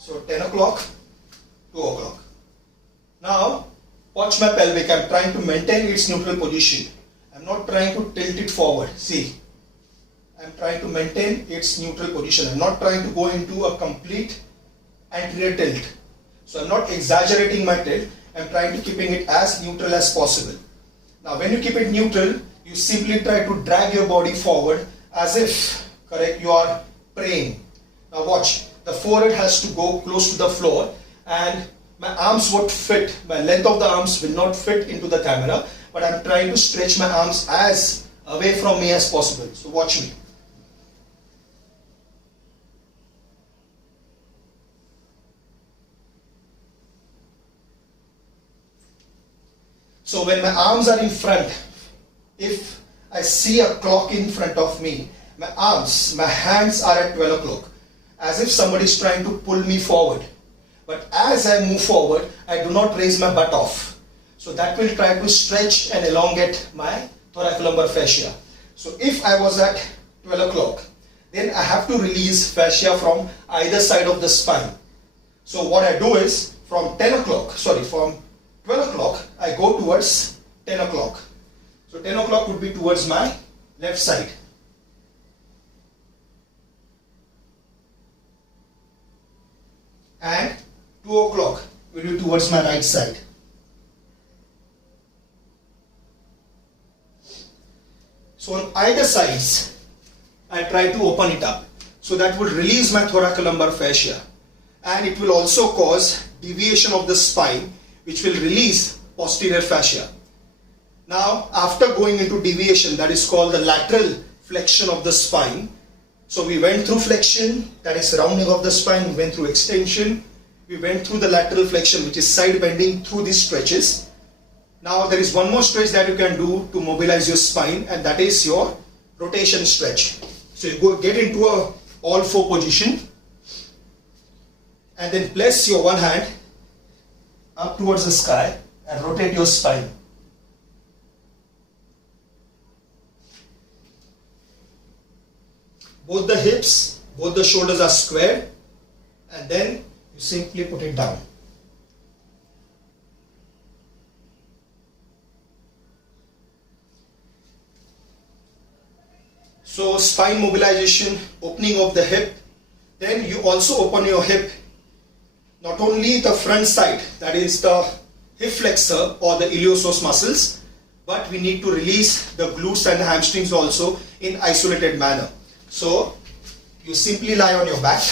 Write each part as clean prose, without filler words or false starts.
So 10 o'clock, 2 o'clock. Now watch my pelvic. I'm trying to maintain its neutral position. I'm not trying to tilt it forward. See, I'm trying to maintain its neutral position. I'm not trying to go into a complete anterior tilt. So I'm not exaggerating my tilt. I'm trying to keeping it as neutral as possible. Now when you keep it neutral, you simply try to drag your body forward as if, correct, you are praying. Now watch, the forehead has to go close to the floor and my arms won't fit, my length of the arms will not fit into the camera, but I'm trying to stretch my arms as away from me as possible. So watch me. So when my arms are in front, if I see a clock in front of me, my arms, my hands are at 12 o'clock, as if somebody is trying to pull me forward. But as I move forward, I do not raise my butt off. So that will try to stretch and elongate my thoracolumbar fascia. So if I was at 12 o'clock, then I have to release fascia from either side of the spine. So what I do is from 12 o'clock, I go towards 10 o'clock. So 10 o'clock would be towards my left side. And 2 o'clock will be towards my right side. So on either sides, I try to open it up. So that will release my thoracolumbar fascia. And it will also cause deviation of the spine, which will release posterior fascia. Now, after going into deviation, that is called the lateral flexion of the spine. So we went through flexion, that is rounding of the spine, we went through extension, we went through the lateral flexion, which is side bending through these stretches. Now there is one more stretch that you can do to mobilize your spine, and that is your rotation stretch. So you get into a all four position and then place your one hand up towards the sky and rotate your spine. Both the hips, both the shoulders are squared, and then you simply put it down. So spine mobilization, opening of the hip. Then you also open your hip, not only the front side, that is the hip flexor or the iliopsoas muscles, but we need to release the glutes and the hamstrings also in isolated manner. So you simply lie on your back.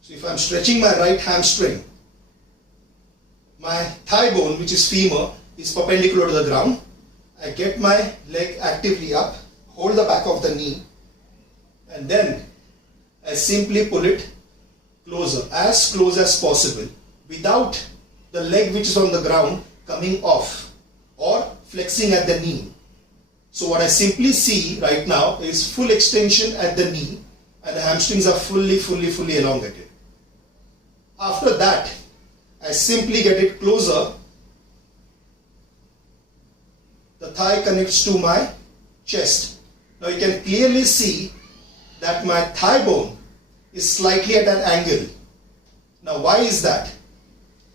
So if I am stretching my right hamstring, my thigh bone, which is femur, is perpendicular to the ground. I get my leg actively up, hold the back of the knee, and then I simply pull it closer, as close as possible, without the leg which is on the ground coming off or flexing at the knee. So what I simply see right now is full extension at the knee, and the hamstrings are fully elongated. After that, I simply get it closer. The thigh connects to my chest. Now you can clearly see that my thigh bone is slightly at an angle. Now why is that?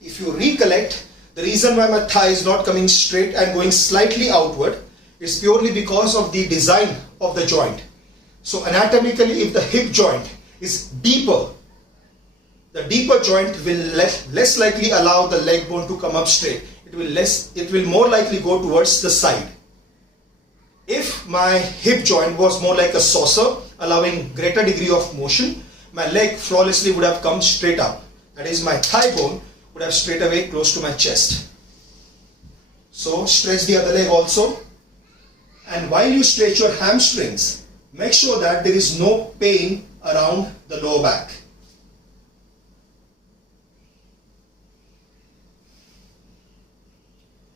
If you recollect, the reason why my thigh is not coming straight and going slightly outward is purely because of the design of the joint. So anatomically, if the hip joint is deeper, the deeper joint will less likely allow the leg bone to come up straight. It will more likely go towards the side. If my hip joint was more like a saucer, allowing greater degree of motion, my leg flawlessly would have come straight up. That is, my thigh bone would have straight away close to my chest. So stretch the other leg also. And while you stretch your hamstrings, make sure that there is no pain around the lower back.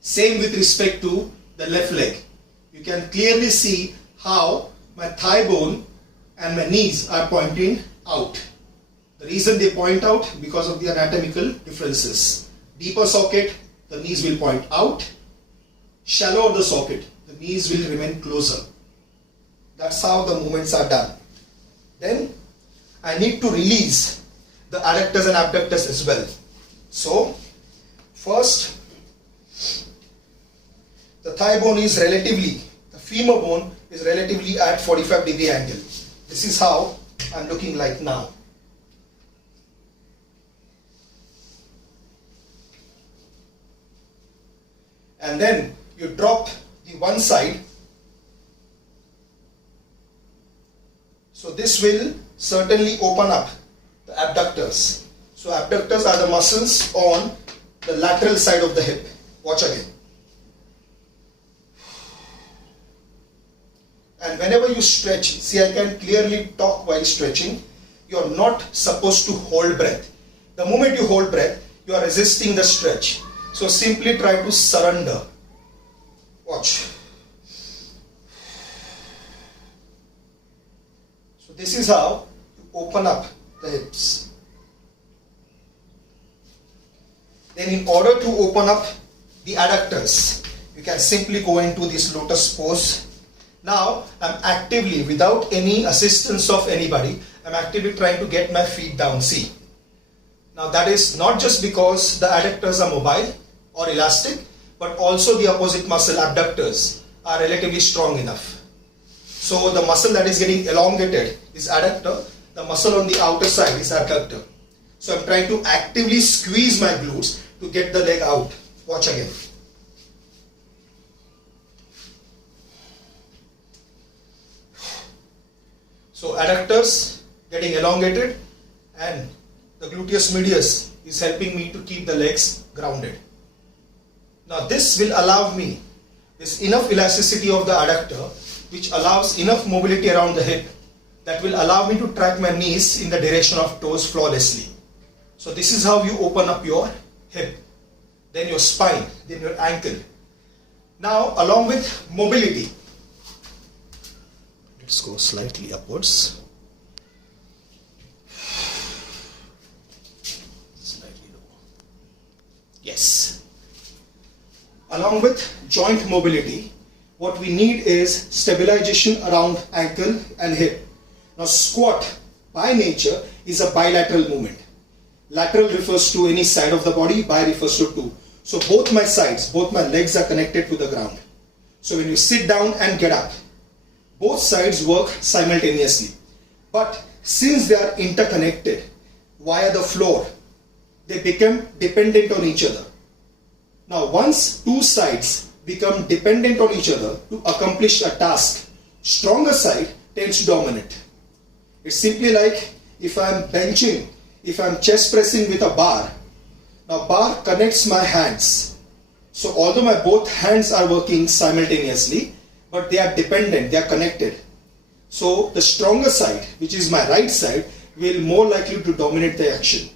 Same with respect to the left leg. You can clearly see how my thigh bone and my knees are pointing out. The reason they point out, because of the anatomical differences. Deeper socket, the knees will point out. Shallower the socket, the knees will remain closer. That's how the movements are done. Then I need to release the adductors and abductors as well. So first, the thigh bone is relatively, the femur bone is relatively at 45-degree angle. This is how I'm looking like now. And then you drop the one side. So this will certainly open up the abductors. So abductors are the muscles on the lateral side of the hip. Watch again. And whenever you stretch, see, I can clearly talk while stretching. You are not supposed to hold breath. The moment you hold breath, you are resisting the stretch. So simply try to surrender. Watch. So this is how you open up the hips. Then in order to open up the adductors, you can simply go into this lotus pose. Now I'm actively, without any assistance of anybody, I'm actively trying to get my feet down. See. Now that is not just because the adductors are mobile or elastic, but also the opposite muscle, abductors, are relatively strong enough. So the muscle that is getting elongated is adductor, the muscle on the outer side is abductor. So I'm trying to actively squeeze my glutes to get the leg out. Watch again. So adductors getting elongated and the gluteus medius is helping me to keep the legs grounded. Now this will allow me, this enough elasticity of the adductor, which allows enough mobility around the hip, that will allow me to track my knees in the direction of toes flawlessly. So this is how you open up your hip, then your spine, then your ankle. Now along with mobility, let's go slightly upwards. Slightly lower. Yes. Along with joint mobility, what we need is stabilization around ankle and hip. Now squat by nature is a bilateral movement. Lateral refers to any side of the body, bi refers to two. So both my sides, both my legs are connected to the ground. So when you sit down and get up, both sides work simultaneously. But since they are interconnected via the floor, they become dependent on each other. Now once two sides become dependent on each other to accomplish a task, stronger side tends to dominate. It's simply like if I'm benching, if I'm chest pressing with a bar. Now bar connects my hands. So although my both hands are working simultaneously, but they are dependent, they are connected. So the stronger side, which is my right side, will more likely to dominate the action.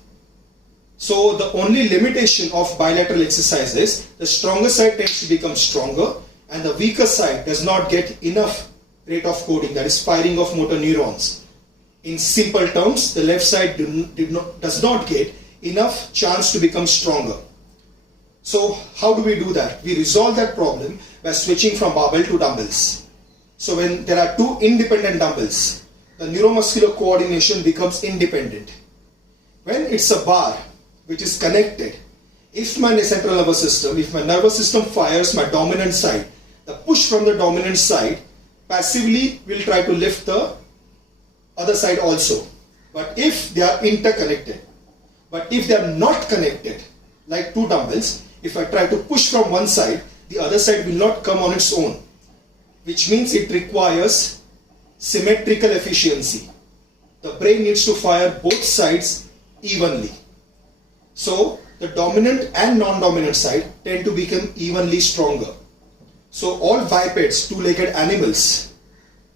So the only limitation of bilateral exercise is the stronger side tends to become stronger and the weaker side does not get enough rate of coding, that is firing of motor neurons. In simple terms, the left side does not get enough chance to become stronger. So how do we do that? We resolve that problem by switching from barbell to dumbbells. So when there are two independent dumbbells, the neuromuscular coordination becomes independent. When it's a bar which is connected, if my central nervous system, if my nervous system fires my dominant side, the push from the dominant side passively will try to lift the other side also. But if they are interconnected, but if they are not connected, like two dumbbells, if I try to push from one side, the other side will not come on its own, which means it requires symmetrical efficiency. The brain needs to fire both sides evenly. So the dominant and non-dominant side tend to become evenly stronger. So all bipeds, two-legged animals,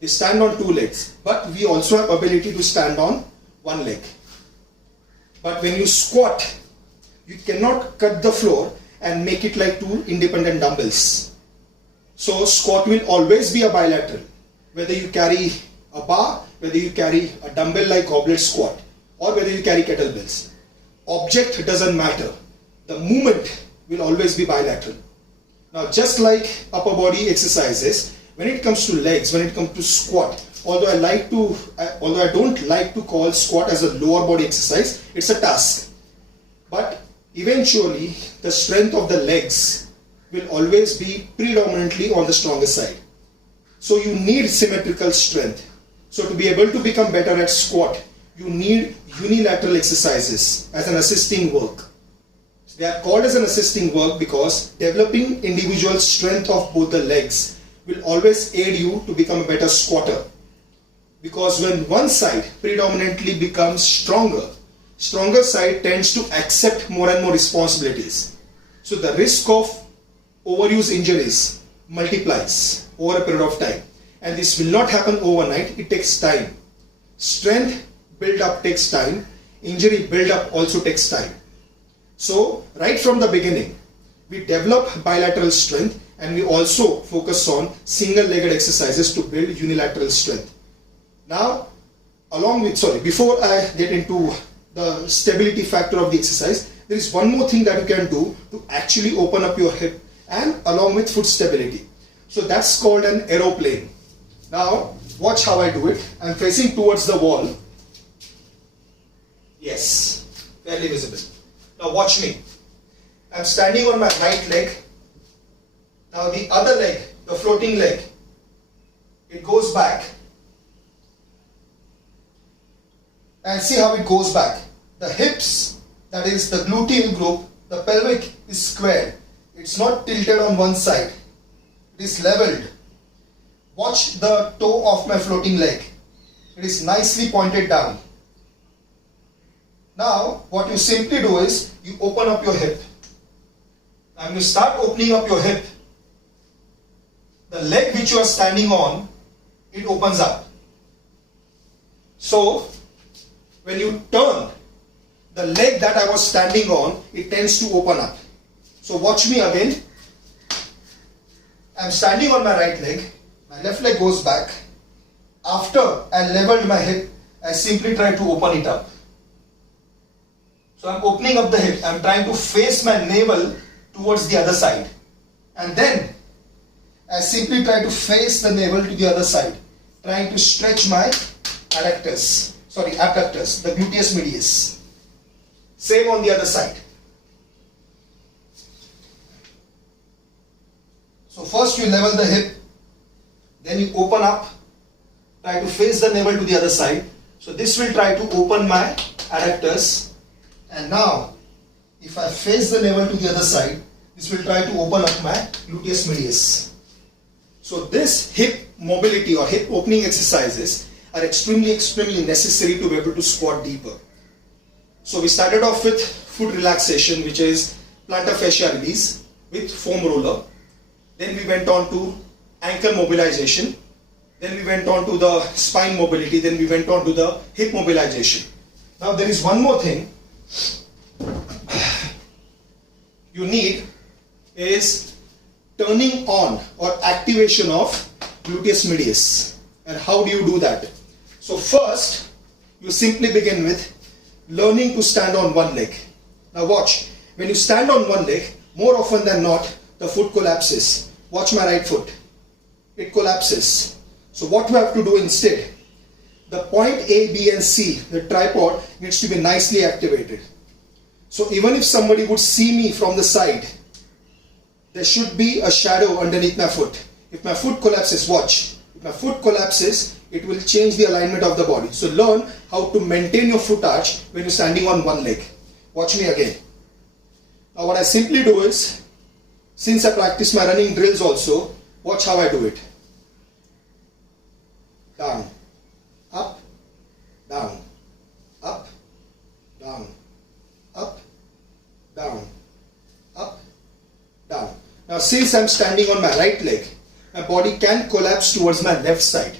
they stand on two legs, but we also have ability to stand on one leg. But when you squat, you cannot cut the floor and make it like two independent dumbbells. So squat will always be a bilateral, whether you carry a bar, whether you carry a dumbbell like goblet squat, or whether you carry kettlebells. Object doesn't matter. The movement will always be bilateral. Now just like upper body exercises, when it comes to legs, when it comes to squat, although I don't like to call squat as a lower body exercise, it's a task. But eventually, the strength of the legs will always be predominantly on the stronger side. So you need symmetrical strength. So to be able to become better at squat, you need unilateral exercises as an assisting work. They are called as an assisting work because developing individual strength of both the legs will always aid you to become a better squatter. Because when one side predominantly becomes stronger side tends to accept more and more responsibilities. So the risk of overuse injuries multiplies over a period of time. And this will not happen overnight, it takes time. Strength build up takes time, injury build up also takes time. So right from the beginning, we develop bilateral strength and we also focus on single-legged exercises to build unilateral strength. Now, before I get into the stability factor of the exercise, there is one more thing that you can do to actually open up your hip and along with foot stability. So that's called an aeroplane. Now, watch how I do it. I'm facing towards the wall. Yes, fairly visible. Now watch me. I'm standing on my right leg. Now the other leg, the floating leg, it goes back. And see how it goes back. The hips, that is the gluteal group, the pelvic is squared. It's not tilted on one side. It is leveled. Watch the toe of my floating leg. It is nicely pointed down. Now, what you simply do is, you open up your hip. And you start opening up your hip. The leg which you are standing on, it opens up. So, when you turn, the leg that I was standing on, it tends to open up. So watch me again. I'm standing on my right leg. My left leg goes back. After I leveled my hip, I simply try to open it up. So I'm opening up the hip. I'm trying to face my navel towards the other side. And then I simply try to face the navel to the other side, trying to stretch my abductors, the gluteus medius. Same on the other side. So first you level the hip, then you open up, try to face the navel to the other side. So this will try to open my adductors. And now, if I face the navel to the other side, this will try to open up my gluteus medius. So this hip mobility or hip opening exercises are extremely necessary to be able to squat deeper. So we started off with foot relaxation, which is plantar fascia release with foam roller. Then we went on to ankle mobilization. Then we went on to the spine mobility. Then we went on to the hip mobilization. Now there is one more thing you need is turning on or activation of gluteus medius. And how do you do that? So first, you simply begin with learning to stand on one leg. Now watch, when you stand on one leg, more often than not, the foot collapses. Watch my right foot. It collapses. So what we have to do instead, the point A, B and C, the tripod needs to be nicely activated. So even if somebody would see me from the side, there should be a shadow underneath my foot. If my foot collapses, watch. If my foot collapses, it will change the alignment of the body. So learn how to maintain your foot arch when you're standing on one leg. Watch me again. Now what I simply do is, since I practice my running drills also, watch how I do it. Down, up, down, up, down, up, down, up, down. Now since I'm standing on my right leg, my body can collapse towards my left side.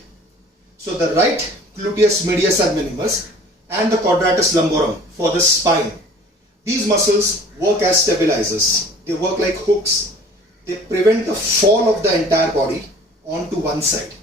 So the right gluteus medius and minimus and the quadratus lumborum for the spine. These muscles work as stabilizers. They work like hooks. They prevent the fall of the entire body onto one side.